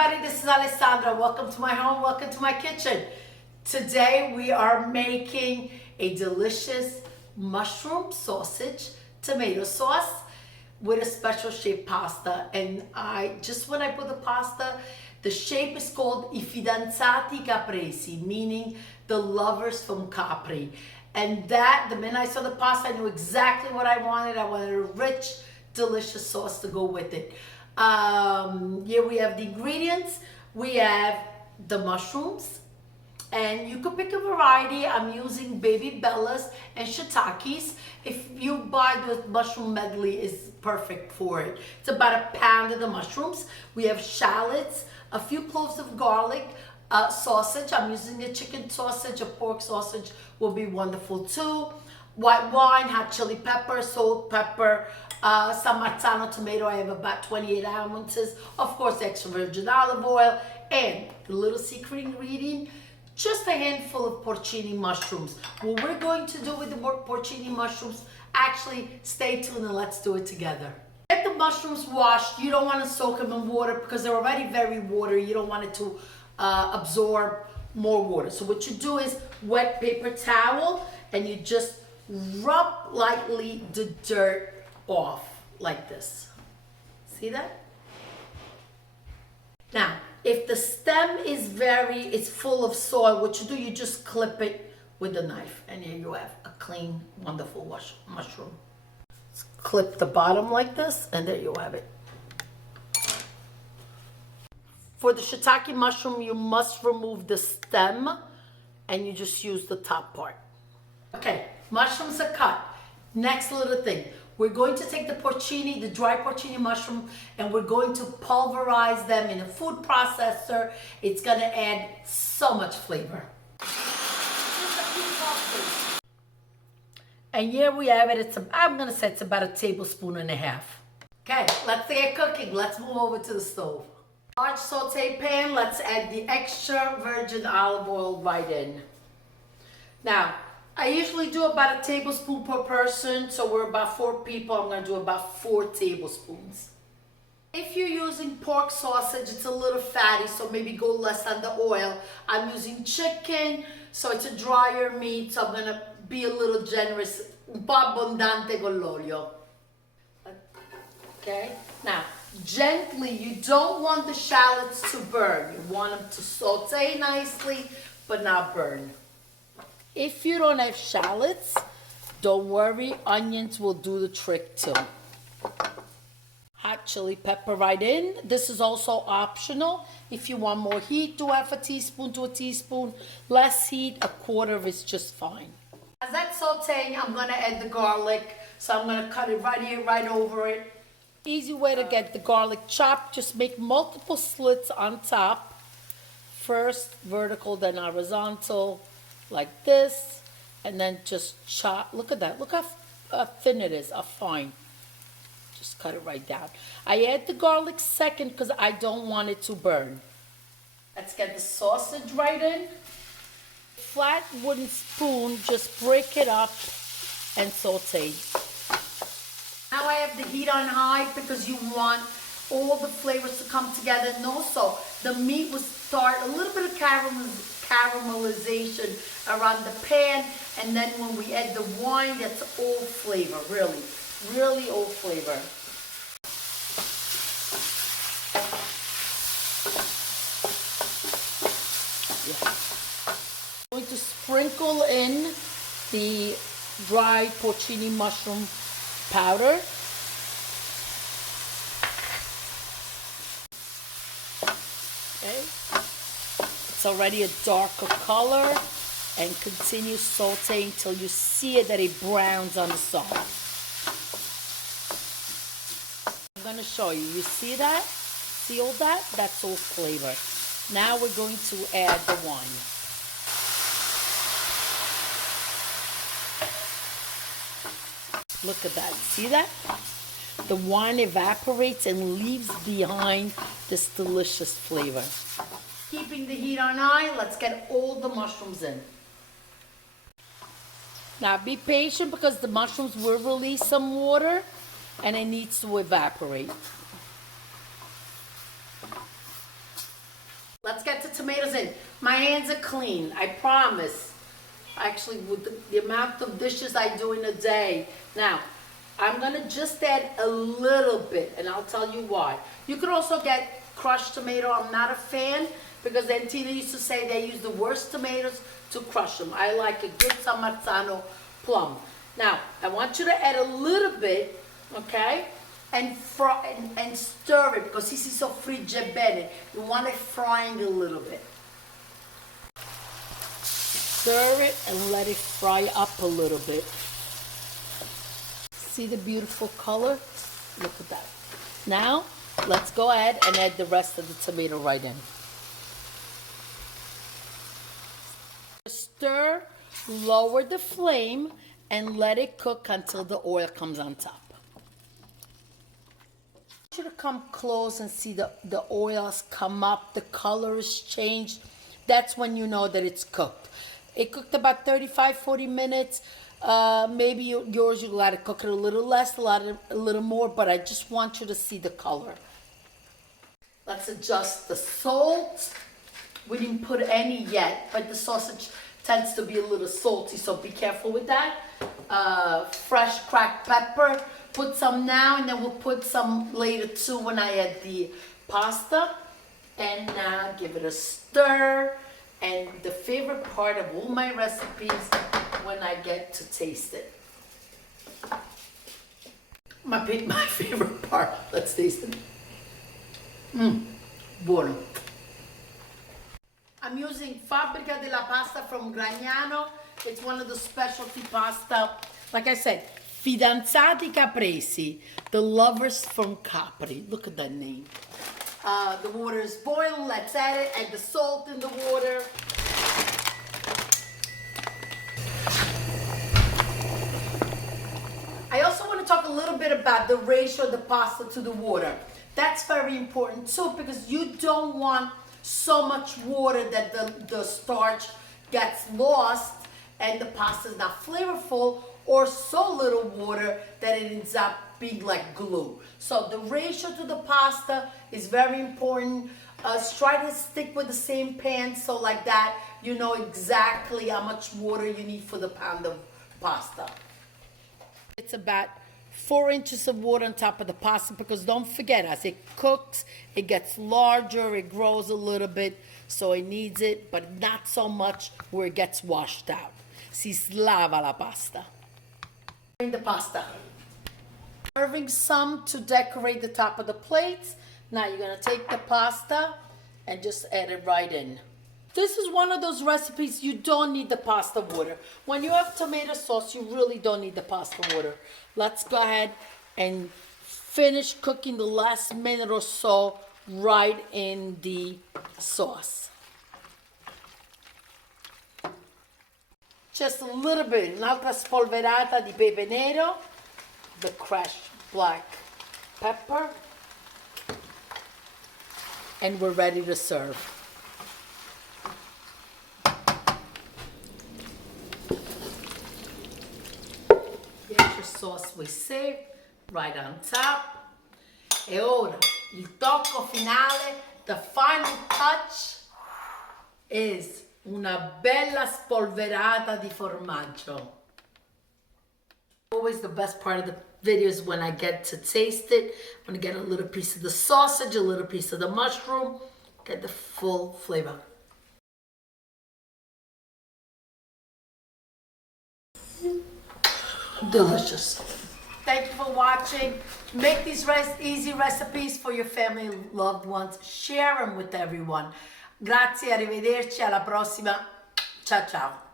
everybody, this is Alessandra. Welcome to my home, welcome to my kitchen. Today we are making a delicious mushroom sausage tomato sauce with a special shaped pasta. And when I put the pasta, the shape is called I fidanzati capresi, meaning the lovers from Capri. And the minute I saw the pasta, I knew exactly what I wanted. I wanted a rich, delicious sauce to go with it. Here we have the ingredients. We have the mushrooms, and you could pick a variety. I'm using baby bellas and shiitakes. If you buy the mushroom medley, is perfect for it. It's about a pound of the mushrooms. We have shallots, a few cloves of garlic, sausage. I'm using a chicken sausage. A pork sausage will be wonderful too. White wine, hot chili pepper, salt, pepper, some marzano tomato. I have about 28 ounces. Of course, extra virgin olive oil, and the little secret ingredient, just a handful of porcini mushrooms. What we're going to do with the porcini mushrooms, actually, stay tuned and let's do it together. Get the mushrooms washed. You don't want to soak them in water because they're already very watery. You don't want it to absorb more water. So what you do is wet paper towel, and you just rub lightly the dirt off like this. See that? Now, if the stem is it's full of soil, what you do, you just clip it with a knife, and here you have a clean, wonderful mushroom. Just clip the bottom like this, and there you have it. For the shiitake mushroom, you must remove the stem, and you just use the top part. Okay, mushrooms are cut. Next little thing. We're going to take the porcini, the dry porcini mushroom, and we're going to pulverize them in a food processor. It's going to add so much flavor. And here we have it. I'm going to say it's about a tablespoon and a half. Okay, let's get cooking. Let's move over to the stove. Large saute pan, let's add the extra virgin olive oil right in. Now, I usually do about a tablespoon per person, so we're about 4 people. I'm going to do about 4 tablespoons. If you're using pork sausage, it's a little fatty, so maybe go less on the oil. I'm using chicken, so it's a drier meat, so I'm going to be a little generous, un po' abbondante con l'olio. Okay, now gently, you don't want the shallots to burn. You want them to saute nicely, but not burn. If you don't have shallots, don't worry, onions will do the trick too. Hot chili pepper right in. This is also optional. If you want more heat, do half a teaspoon to a teaspoon. Less heat, a quarter is just fine. As that's sauteing, I'm going to add the garlic. So I'm going to cut it right here, right over it. Easy way to get the garlic chopped. Just make multiple slits on top. First vertical, then horizontal. Like this, and then just chop. Look at that. Look how thin it is, how fine. Just cut it right down. I add the garlic second because I don't want it to burn. Let's get the sausage right in. Flat wooden spoon, just break it up and saute. Now I have the heat on high because you want all the flavors to come together, and also the meat will start a little bit of caramelization around the pan, and then when we add the wine, that's all flavor, really all flavor. Yeah. I'm going to sprinkle in the dry porcini mushroom powder. Okay. It's already a darker color, and continue sauteing until you see it that it browns on the side. I'm going to show you. You see that? See all that? That's all flavor. Now we're going to add the wine. Look at that. See that? The wine evaporates and leaves behind this delicious flavor. Keeping the heat on high, let's get all the mushrooms in. Now be patient because the mushrooms will release some water and it needs to evaporate. Listen, my hands are clean, I promise. Actually, with the amount of dishes I do in a day. Now, I'm gonna just add a little bit, and I'll tell you why. You could also get crushed tomato. I'm not a fan, because Antina used to say they use the worst tomatoes to crush them. I like a good San Marzano plum. Now, I want you to add a little bit, okay? And fry and stir it, because si soffrigge bene. You want it frying a little bit. Stir it and let it fry up a little bit. See the beautiful color? Look at that. Now, let's go ahead and add the rest of the tomato right in. Stir, lower the flame, and let it cook until the oil comes on top. I want you to come close and see the oils come up, the color is changed. That's when you know that it's cooked. It cooked about 35-40 minutes. Maybe yours, you gotta cook it a little less, a little more, but I just want you to see the color. Let's adjust the salt. We didn't put any yet, but the sausage tends to be a little salty, so be careful with that. Fresh cracked pepper, put some now, and then we'll put some later too when I add the pasta. And now give it a stir. And the favorite part of all my recipes, when I get to taste it. My favorite part. Let's taste it. Buono. I'm using Fabbrica della Pasta from Gragnano. It's one of the specialty pasta. Like I said, Fidanzati Capresi, the lovers from Capri. Look at that name. The water is boiling. Let's add it. Add the salt in the water. I also want to talk a little bit about the ratio of the pasta to the water. That's very important too, because you don't want so much water that the starch gets lost and the pasta is not flavorful, or so little water that it ends up being like glue. So the ratio to the pasta is very important. Try to stick with the same pan, so like that you know exactly how much water you need for the pound of pasta. It's about 4 inches of water on top of the pasta, because don't forget, as it cooks, it gets larger, it grows a little bit, so it needs it, but not so much where it gets washed out. Si slava la pasta. The pasta. Serving some to decorate the top of the plates. Now you're gonna take the pasta and just add it right in. This is one of those recipes you don't need the pasta water. When you have tomato sauce, you really don't need the pasta water. Let's go ahead and finish cooking the last minute or so right in the sauce. Just a little bit, un'altra spolverata di pepe nero, the crushed black pepper, and we're ready to serve. Here's your sauce we saved, right on top. E ora, il tocco finale, the final touch is una bella spolverata di formaggio. Always the best part of the video is when I get to taste it. I'm gonna get a little piece of the sausage, a little piece of the mushroom, get the full flavor. Delicious. Thank you for watching. Make these easy recipes for your family and loved ones. Share them with everyone. Grazie, arrivederci, alla prossima. Ciao ciao.